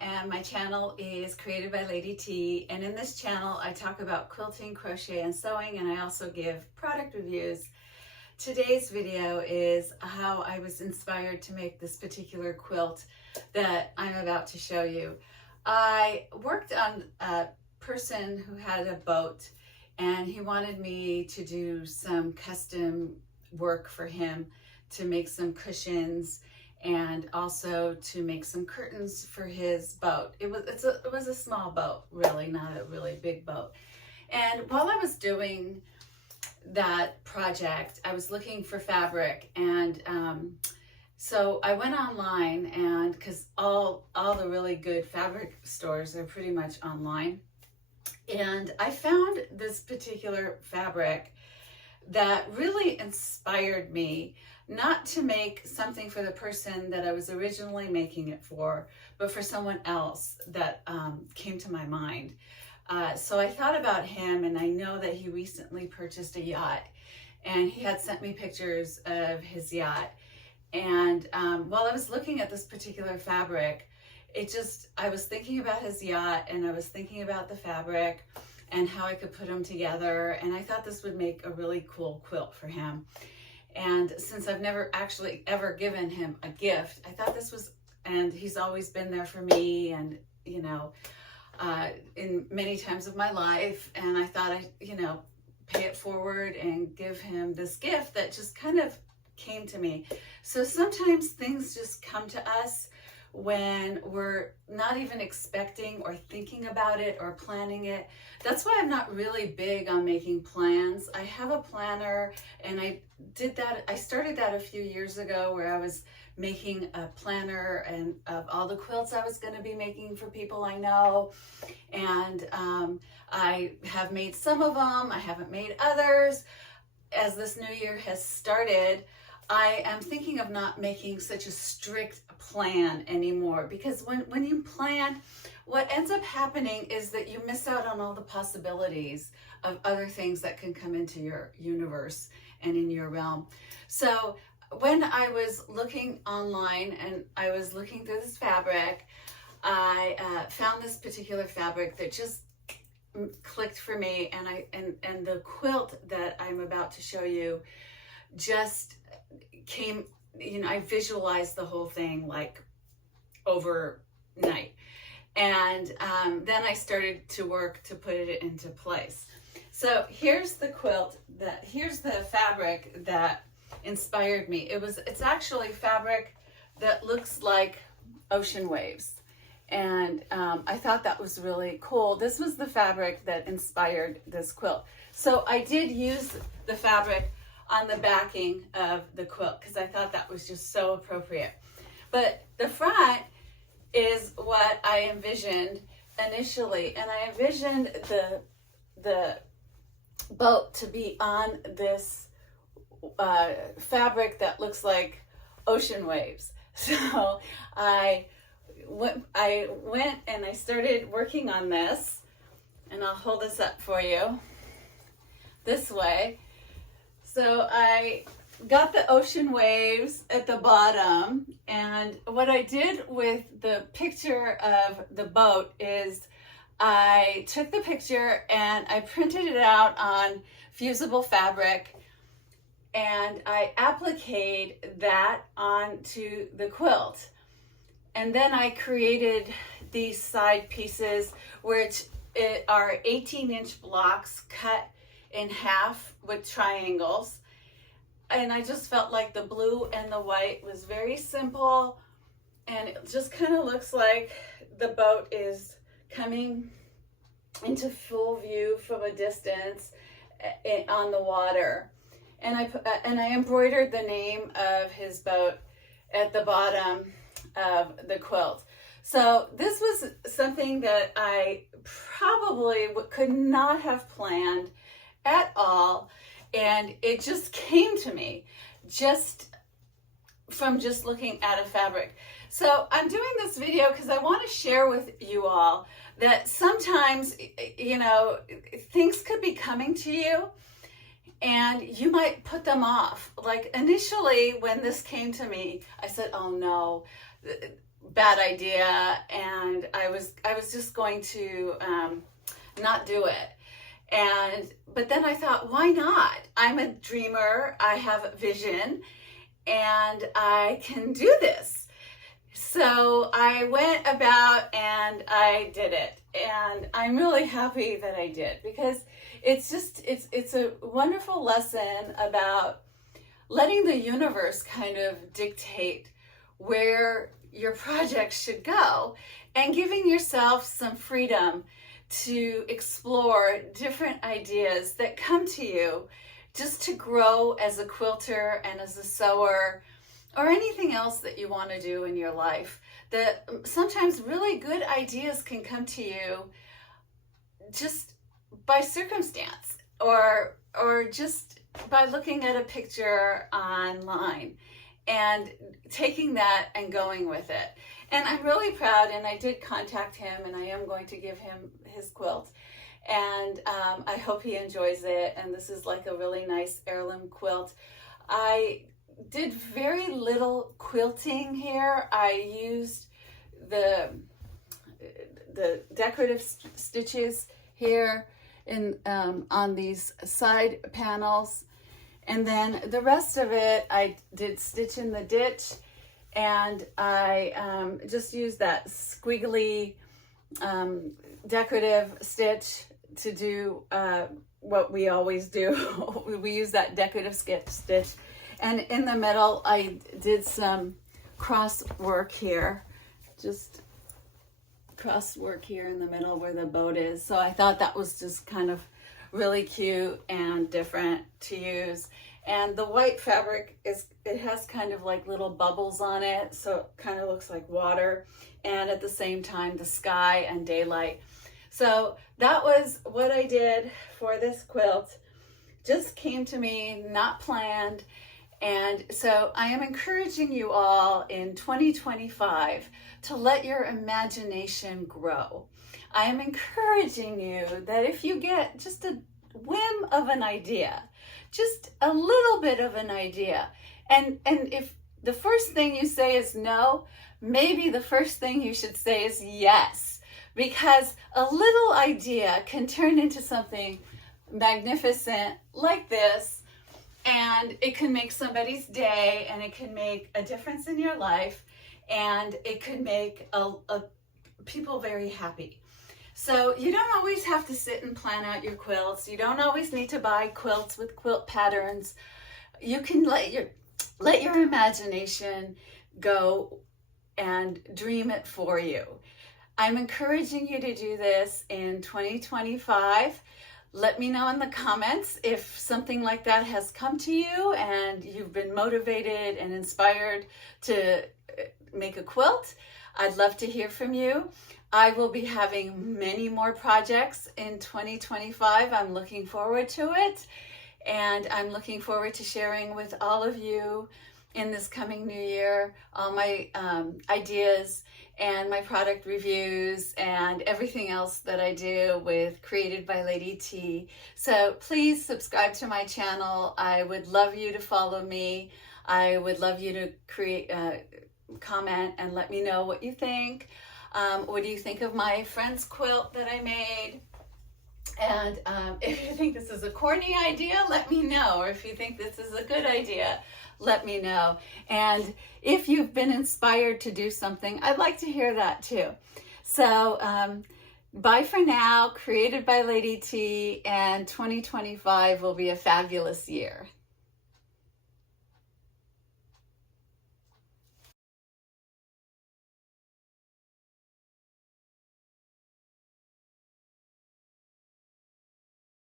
and my channel is created by Lady T, and in this channel I talk about quilting, crochet, and sewing, and I also give product reviews. Today's video is how I was inspired to make this particular quilt that I'm about to show you. I worked on a person who had a boat, and he wanted me to do some custom work for him to make some cushions and also to make some curtains for his boat. It was a small boat, really, not a really big boat. And while I was doing that project, I was looking for fabric, and so I went online, and because all the really good fabric stores are pretty much online, and I found this particular fabric that really inspired me, not to make something for the person that I was originally making it for, but for someone else that came to my mind. So I thought about him, and I know that he recently purchased a yacht, and he had sent me pictures of his yacht. And while I was looking at this particular fabric, I was thinking about his yacht, and I was thinking about the fabric and how I could put them together, and I thought this would make a really cool quilt for him. And since I've never actually ever given him a gift, I thought this was, and he's always been there for me, and you know, in many times of my life, and I thought I'd, pay it forward and give him this gift that just kind of came to me. So sometimes things just come to us when we're not even expecting or thinking about it or planning it. That's why I'm not really big on making plans. I have a planner, and I started that a few years ago, where I was making a planner and of all the quilts I was going to be making for people I know. And I have made some of them. I haven't made others. As this new year has started, I am thinking of not making such a strict plan anymore, because when you plan, what ends up happening is that you miss out on all the possibilities of other things that can come into your universe and in your realm. So when I was looking online and I was looking through this fabric, I found this particular fabric that just clicked for me, and the quilt that I'm about to show you just came, I visualized the whole thing like overnight. And then I started to work to put it into place. So here's the here's the fabric that inspired me. It's actually fabric that looks like ocean waves. And I thought that was really cool. This was the fabric that inspired this quilt. So I did use the fabric on the backing of the quilt because I thought that was just so appropriate. But the front is what I envisioned initially, and I envisioned the boat to be on this fabric that looks like ocean waves. So I went and I started working on this, and I'll hold this up for you this way. So I got the ocean waves at the bottom, and what I did with the picture of the boat is I took the picture and I printed it out on fusible fabric, and I appliqued that onto the quilt. And then I created these side pieces, which are 18-inch blocks cut in half with triangles. And I just felt like the blue and the white was very simple, and it just kind of looks like the boat is coming into full view from a distance on the water. And I embroidered the name of his boat at the bottom of the quilt. So this was something that I probably could not have planned at all, and it just came to me just from looking at a fabric. So I'm doing this video because I want to share with you all that sometimes, things could be coming to you and you might put them off. Like initially when this came to me, I said, oh no, bad idea, and I was just going to not do it. But then I thought, why not? I'm a dreamer, I have vision, and I can do this. So I went about and I did it, and I'm really happy that I did, because it's a wonderful lesson about letting the universe kind of dictate where your project should go, and giving yourself some freedom to explore different ideas that come to you just to grow as a quilter and as a sewer, or anything else that you want to do in your life. That sometimes really good ideas can come to you just by circumstance, or just by looking at a picture online and taking that and going with it. And I'm really proud, and I did contact him, and I am going to give him his quilt, and I hope he enjoys it. And this is like a really nice heirloom quilt. I did very little quilting here. I used the decorative stitches here in on these side panels, and then the rest of it I did stitch in the ditch, and I just used that squiggly decorative stitch to do what we always do. We use that decorative stitch. And in the middle, I did some cross work here, just cross work here in the middle where the boat is. So I thought that was just kind of really cute and different to use. And the white fabric it has kind of like little bubbles on it, so it kind of looks like water, and at the same time the sky and daylight. So that was what I did for this quilt. Just came to me, not planned. And so I am encouraging you all in 2025 to let your imagination grow. I am encouraging you that if you get just a whim of an idea, just a little bit of an idea, and if the first thing you say is no, maybe the first thing you should say is yes, because a little idea can turn into something magnificent like this. And it can make somebody's day, and it can make a difference in your life, and it could make people very happy. So you don't always have to sit and plan out your quilts. You don't always need to buy quilts with quilt patterns. You can let your imagination go and dream it for you. I'm encouraging you to do this in 2025. Let me know in the comments if something like that has come to you and you've been motivated and inspired to make a quilt. I'd love to hear from you. I will be having many more projects in 2025. I'm looking forward to it, and I'm looking forward to sharing with all of you in this coming new year all my ideas and my product reviews and everything else that I do with Created by Lady T. So please subscribe to my channel. I would love you to follow me. I would love you to comment and let me know what you think. What do you think of my friend's quilt that I made? And if you think this is a corny idea, let me know. Or if you think this is a good idea, let me know. And if you've been inspired to do something, I'd like to hear that too. So bye for now. Created by Lady T, and 2025 will be a fabulous year.